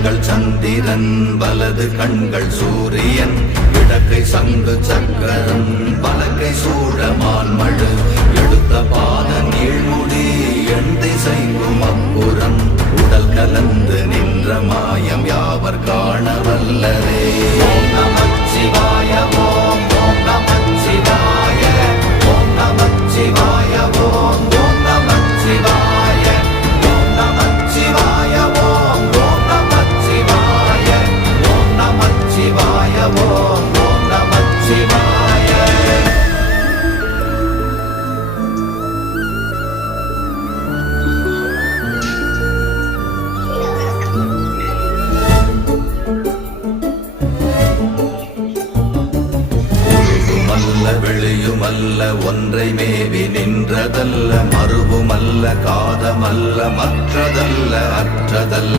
கண்கள் சந்திரன் வலது கண்கள் சூரியன் இடக்கை சங்கு சக்கரம் பலகை சூழமான்மழு எடுத்த பாத நீழ்முடி எண் திசைக்கும் அப்புறம் உடல் கலந்து நின்ற மாயம் யாவர் காண வல்லரே. ஓம் நமச்சிவாய ஓம் ஓம் நமச்சிவாய ஓம் நமச்சிவாய ஓம் ஓம் நமச்சிவாய ஓம் நமச்சிவாய ஓம் ஓம் நமச்சிவாய ஓம் நமச்சிவாய ஓம் ஓம் நமச்சிவாய. வெளியுமல்ல ஒன்றை மேவி நின்றதல்ல மறுவுமல்ல காதமல்ல மற்றதல்ல அற்றதல்ல